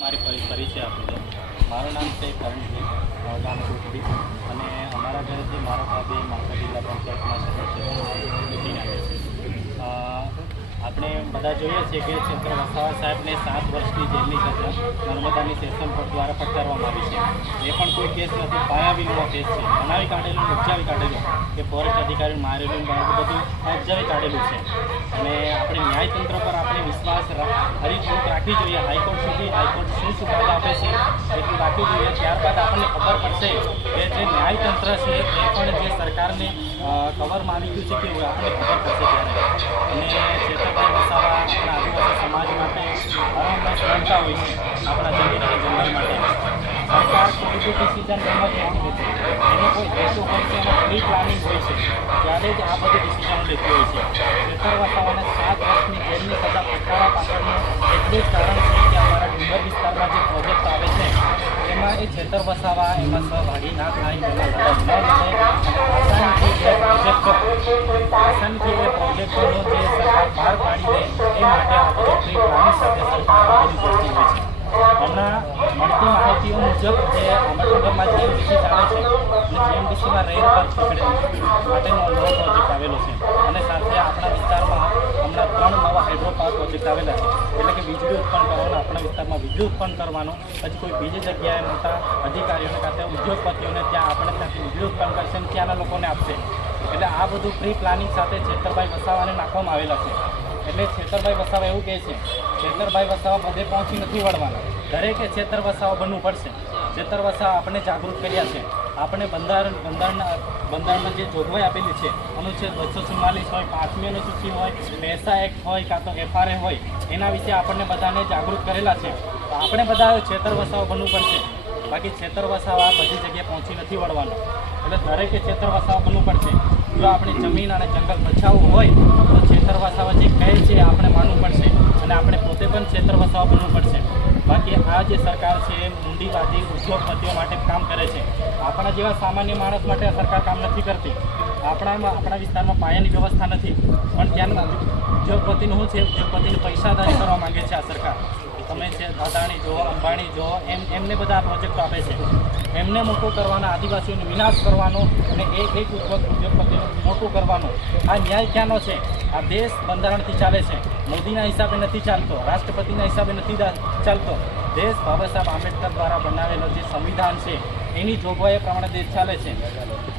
મારી પરિચય આપું છું. મારું નામ છે કરણજી ગામ કોટડી અને અમારા ઘરેથી મારા ભાભી માતા જિલ્લા પંચાયતના સદસ્ય મીટિંગ આવે છે. આપણે બધા જોઈએ છીએ કે ચેતર વસાવા સાહેબને 7 વર્ષની જેલની સજા નર્મદાની સેશન કોર્ટ દ્વારા ફટકારવામાં આવી છે. એ પણ કોઈ કેસ નથી, પાયાવિનનો કેસ છે. બનાવી કાઢેલું, ઉપજાવી કાઢેલું કે ફોરેસ્ટ અધિકારીને મારેલું બધું ઉપજાવી કાઢેલું છે. અને આપણે ન્યાયતંત્ર પર આપણે વિશ્વાસ થોડુંક રાખવી જોઈએ. હાઈકોર્ટ શું ચુકાદો આપે છે એટલું રાખવું જોઈએ. ત્યારબાદ આપણને ખબર પડશે કે જે ન્યાયતંત્ર છે એ પણ જે સરકારને કવરમાં આવી ગયું છે કે આપણને ખબર પડશે ત્યારે. અને ચેતરભાઈ વસાવા આપણા આદિવાસી સમાજ માટે હરહંમેશ લડતા હોય છે, આપણા જમીન અને જંગલ માટે. સરકાર કોઈ બી ડિસિઝન લેવા કેમ લેતી એનો કોઈ હેતુ હોય છે, એનો પ્રી પ્લાનિંગ હોય છે, ત્યારે જ આ બધી ડિસિઝનો લેતી હોય છે. ચેતર વસાવાને 7 વર્ષની જેલની સજા ફટકારવા પાછળનું એટલું જ કારણ છે કે અમારા ડુંગર વિસ્તારમાં જે પ્રોજેક્ટ આવે છે એમાં એ ચેતર વસાવા એમાં સહભાગી ના થાય, એમાં આસાનીથી એ પ્રોજેક્ટોનો જે સરકાર બહાર પાડી દે એ માટે આ બધું પ્રી પ્લાનિંગ સાથે સરકાર આ બધું કરતી હોય છે. હમણાં મળતી માહિતીઓ મુજબ જે અમરનગરમાં જીએમડીસી ચાલે છે અને જીએમડીસીમાં રેલ પર માટેનો નવો પ્રોજેક્ટ આવેલો છે અને સાથે આપણા વિસ્તારમાં હમણાં 3 નવા હાઇડ્રો પાવર પ્રોજેક્ટ આવેલા છે. એટલે કે વીજળી ઉત્પન્ન કરવાનો, આપણા વિસ્તારમાં વીજળી ઉત્પન્ન કરવાનો. પછી કોઈ બીજી જગ્યાએ મોટા અધિકારીઓને કાં તો ઉદ્યોગપતિઓને ત્યાં આપણે ત્યાંથી વીજળી ઉત્પન્ન કરશે અને ત્યાંના લોકોને આપશે. એટલે આ બધું પ્રી પ્લાનિંગ સાથે ચેતરભાઈ વસાવાને નાખવામાં આવેલા છે. એટલે ચેતરભાઈ વસાવા એવું કહે છે, ચેતરભાઈ વસાવા બધે પહોંચી નથી વળવાના, દરેકે ચેતર વસાવા બનવું પડશે. ચેતર વસાવા આપણે જાગૃત કર્યા છે. આપણે બંધારણમાં જે જોગવાઈ આપેલી છે, અનુચ્છેદ 244 હોય, 5મી અનુસૂચિ હોય, પૈસા એક્ટ હોય, કાં તો FRA હોય, એના વિશે આપણને બધાને જાગૃત કરેલા છે. તો આપણે બધા ચેતર વસાવા બનવું પડશે. બાકી ચેતર વસાવા બધી જગ્યાએ પહોંચી નથી વળવાનું. એટલે દરેકે ચેતર વસાવા બનવું પડશે. જો આપણી જમીન અને જંગલ બચાવવું હોય તો ચેતર વસાવા જે કહે છે આપણે માનવું પડશે અને આપણે પોતે પણ ચેતર વસાવા બનવું પડશે. બાકી આ જે સરકાર છે એ મૂંડીવાદી ઉદ્યોગપતિઓ માટે કામ કરે છે. આપણા જેવા સામાન્ય માણસ માટે આ સરકાર કામ નથી કરતી. આપણા વિસ્તારમાં પાયાની વ્યવસ્થા નથી, પણ ત્યાંના ઉદ્યોગપતિનું શું છે, ઉદ્યોગપતિને પૈસાદારી કરવા માંગે છે આ સરકાર. તમે છે અદાણી જુઓ, અંબાણી જુઓ, એમને બધા પ્રોજેક્ટો આપે છે. એમને મોટું કરવાના, આદિવાસીઓનો વિનાશ કરવાનો અને એક ઉદ્યોગપતિનું મોટું કરવાનું. આ ન્યાય ક્યાંનો છે? આ દેશ બંધારણથી ચાલે છે. મોદીના હિસાબે નથી ચાલતો, રાષ્ટ્રપતિના હિસાબે નથી ચાલતો. દેશ બાબા સાહેબ આંબેડકર દ્વારા બનાવેલો જે સંવિધાન છે એની જોગવાઈ પ્રમાણે દેશ ચાલે છે.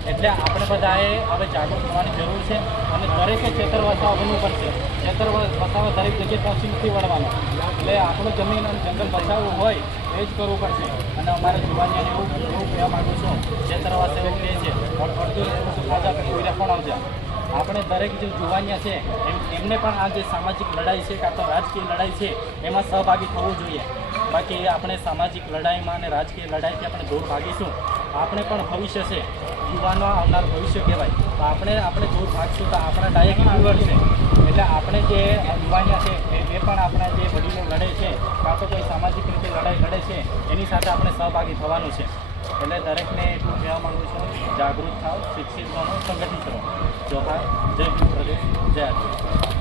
એટલે આપણે બધાએ હવે જાગૃત થવાની જરૂર છે અને દરેકે ચેતર વસાવા બનવું પડશે. ચેતર વસાવા દરેક જગ્યાએ પહોંચી નથી વળવાનો. એટલે આપણું જમીન અને જંગલ બચાવવું હોય એ જ કરવું પડશે. અને અમારે જુવાનીને એવું કહેવા માગું છું, ચેતર વસાવા એવું કહે છે અડધું ખાધા પછી પણ આવજા. આપણે દરેક જે જુવાનિયા છે એમને પણ આ જે સામાજિક લડાઈ છે કાં તો રાજકીય લડાઈ છે એમાં સહભાગી થવું જોઈએ. બાકી આપણે સામાજિક લડાઈમાં અને રાજકીય લડાઈથી આપણે દૂર ભાગીશું. આપણે પણ ભવિષ્ય છે, યુવાનો આવનાર ભવિષ્ય કહેવાય. તો આપણે દૂર ભાગશું તો આપણા ડાયક આગળ છે. એટલે આપણે જે યુવાનિયા છે એ પણ આપણા જે વડીલો લડે છે કાં તો કોઈ સામાજિક રીતે લડાઈ લડે છે એની સાથે આપણે સહભાગી થવાનું છે. એટલે દરેકને એટલું કહેવા માગું છું, જાગૃત થાવ, શિક્ષિત બનો, સંગઠિત રહો. જોહાર, જય ભીમ પ્રદેશ, જય આદિવાસી.